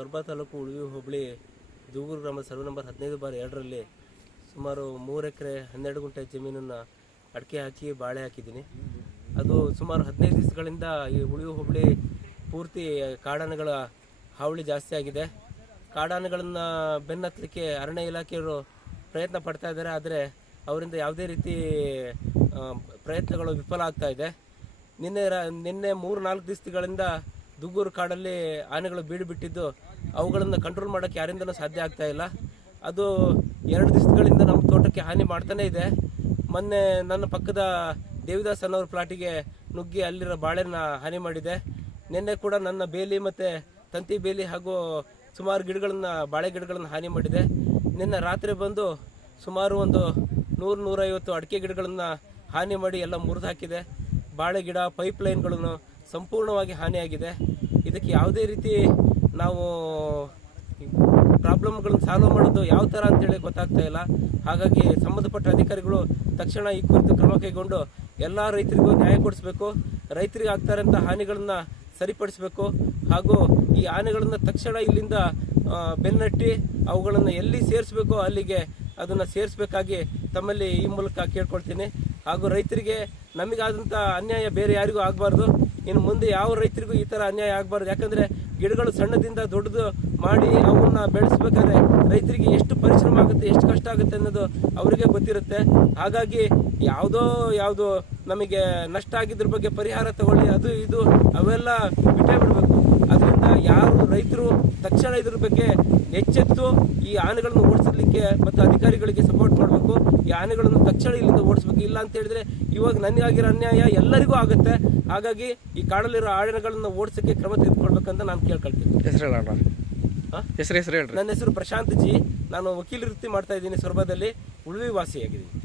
ಸೊರಬ ತಾಲೂಕು ಉಳುವಿ ಹೋಬಳಿ ದೂಗೂರು ಗ್ರಾಮದ survey number 15/2ರಲ್ಲಿ ಸುಮಾರು 3 ಎಕರೆ 12 ಗುಂಟೆ ಜಮೀನನ್ನು ಅಡಿಕೆ ಹಾಕಿ ಬಾಳೆ ಹಾಕಿದ್ದೀನಿ. ಅದು ಸುಮಾರು 15 ದಿವಸಗಳಿಂದ ಈ ಉಳುವಿ ಹೋಬಳಿ ಪೂರ್ತಿ ಕಾಡಾನೆಗಳ ಹಾವಳಿ ಜಾಸ್ತಿ ಆಗಿದೆ. ಕಾಡಾನೆಗಳನ್ನು ಬೆನ್ನತ್ತಲಿಕ್ಕೆ ಅರಣ್ಯ ಇಲಾಖೆಯವರು ಪ್ರಯತ್ನ ಪಡ್ತಾ ಇದ್ದಾರೆ. ಆದರೆ ಅವರಿಂದ ಯಾವುದೇ ರೀತಿ ಪ್ರಯತ್ನಗಳು ವಿಫಲ ಆಗ್ತಾ ಇದೆ. ನಿನ್ನೆ 3-4 ದಿವಸಗಳಿಂದ ದುಗ್ಗೂರು ಕಾಡಲ್ಲಿ ಆನೆಗಳು ಬೀಡು ಬಿಟ್ಟಿದ್ದು ಅವುಗಳನ್ನು ಕಂಟ್ರೋಲ್ ಮಾಡೋಕ್ಕೆ ಯಾರಿಂದನೂ ಸಾಧ್ಯ ಆಗ್ತಾ ಇಲ್ಲ. ಅದು 2 ದಿವಸಗಳಿಂದ ನಮ್ಮ ತೋಟಕ್ಕೆ ಹಾನಿ ಮಾಡ್ತಾನೇ ಇದೆ. ಮೊನ್ನೆ ನನ್ನ ಪಕ್ಕದ ದೇವಿದಾಸ್ ಅನ್ನೋರ ಪ್ಲಾಟಿಗೆ ನುಗ್ಗಿ ಅಲ್ಲಿರೋ ಬಾಳೆನ ಹಾನಿ ಮಾಡಿದೆ. ನಿನ್ನೆ ಕೂಡ ನನ್ನ ಬೇಲಿ ಮತ್ತು ತಂತಿ ಬೇಲಿ ಹಾಗೂ ಸುಮಾರು ಬಾಳೆ ಗಿಡಗಳನ್ನು ಹಾನಿ ಮಾಡಿದೆ. ನಿನ್ನೆ ರಾತ್ರಿ ಬಂದು ಸುಮಾರು ಒಂದು 100-150 ಅಡಿಕೆ ಗಿಡಗಳನ್ನು ಹಾನಿ ಮಾಡಿ ಎಲ್ಲ ಮುರಿದು ಹಾಕಿದೆ. ಬಾಳೆ ಗಿಡ ಪೈಪ್ ಲೈನ್ಗಳನ್ನು ಸಂಪೂರ್ಣವಾಗಿ ಹಾನಿಯಾಗಿದೆ. ಇದಕ್ಕೆ ಯಾವುದೇ ರೀತಿ ನಾವು ಪ್ರಾಬ್ಲಮ್ಗಳನ್ನು ಸಾಲ್ವ್ ಮಾಡೋದು ಯಾವ ಥರ ಅಂತೇಳಿ ಗೊತ್ತಾಗ್ತಾ ಇಲ್ಲ. ಹಾಗಾಗಿ ಸಂಬಂಧಪಟ್ಟ ಅಧಿಕಾರಿಗಳು ತಕ್ಷಣ ಈ ಕುರಿತು ಕ್ರಮ ಕೈಗೊಂಡು ಎಲ್ಲ ರೈತರಿಗೂ ನ್ಯಾಯ ಕೊಡಿಸಬೇಕು. ರೈತರಿಗೆ ಆಗ್ತಾರಂಥ ಹಾನಿಗಳನ್ನು ಸರಿಪಡಿಸಬೇಕು. ಹಾಗೂ ಈ ಆನೆಗಳನ್ನು ತಕ್ಷಣ ಇಲ್ಲಿಂದ ಬೆನ್ನಟ್ಟಿ ಅವುಗಳನ್ನು ಎಲ್ಲಿ ಸೇರಿಸಬೇಕೋ ಅಲ್ಲಿಗೆ ಅದನ್ನು ಸೇರಿಸಬೇಕಾಗಿ ತಮ್ಮಲ್ಲಿ ಈ ಮೂಲಕ ಕೇಳ್ಕೊಳ್ತೀನಿ. ಹಾಗೂ ರೈತರಿಗೆ ನಮಗಾದಂಥ ಅನ್ಯಾಯ ಬೇರೆ ಯಾರಿಗೂ ಆಗಬಾರ್ದು. ಇನ್ನು ಮುಂದೆ ಯಾವ ರೈತರಿಗೂ ಈ ಥರ ಅನ್ಯಾಯ ಆಗಬಾರ್ದು. ಯಾಕಂದರೆ ಗಿಡಗಳು ಸಣ್ಣದಿಂದ ದೊಡ್ಡದು ಮಾಡಿ ಅವನ್ನ ಬೆಳೆಸಬೇಕಾದ್ರೆ ರೈತರಿಗೆ ಎಷ್ಟು ಪರಿಶ್ರಮ ಆಗುತ್ತೆ, ಎಷ್ಟು ಕಷ್ಟ ಆಗುತ್ತೆ ಅನ್ನೋದು ಅವರಿಗೆ ಗೊತ್ತಿರುತ್ತೆ. ಹಾಗಾಗಿ ಯಾವುದೋ ನಮಗೆ ನಷ್ಟ ಆಗಿದ್ರ ಬಗ್ಗೆ ಪರಿಹಾರ ತಗೊಳ್ಳಿ, ಅದು ಇದು ಅವೆಲ್ಲ ಬಿಟ್ಟೇ ಬಿಡಬೇಕು. ಅದರಿಂದ ಯಾರು ರೈತರು ತಕ್ಷಣ ಇದ್ರ ಬಗ್ಗೆ ಎಚ್ಚೆತ್ತು ಈ ಆನೆಗಳನ್ನು ಓಡಿಸಲಿಕ್ಕೆ ಮತ್ತು ಅಧಿಕಾರಿಗಳಿಗೆ ಸಪೋರ್ಟ್ ಮಾಡಬೇಕು. ಈ ಆನೆಗಳನ್ನು ತಕ್ಷಣ ಇಲ್ಲಿಂದ ಓಡಿಸ್ಬೇಕು. ಇಲ್ಲ ಅಂತ ಹೇಳಿದ್ರೆ ಇವಾಗ ನನಗಾಗಿರೋ ಅನ್ಯಾಯ ಎಲ್ಲರಿಗೂ ಆಗುತ್ತೆ. ಹಾಗಾಗಿ ಈ ಕಾಡಲ್ಲಿರೋ ಆನೆಗಳನ್ನು ಓಡಿಸೋಕ್ಕೆ ಕ್ರಮ ತೆಗೆದುಕೊಳ್ಬೇಕಂತ ನಾನು ಕೇಳ್ಕೊಳ್ತೀನಿ. ಹೆಸರು ನನ್ನ ಹೆಸರು ಪ್ರಶಾಂತ್ ಜಿ. ನಾನು ವಕೀಲ ವೃತ್ತಿ ಮಾಡ್ತಾ ಇದ್ದೀನಿ. ಸೊರಬದಲ್ಲಿ ಉಳುವಿ ವಾಸಿಯಾಗಿದ್ದೀನಿ.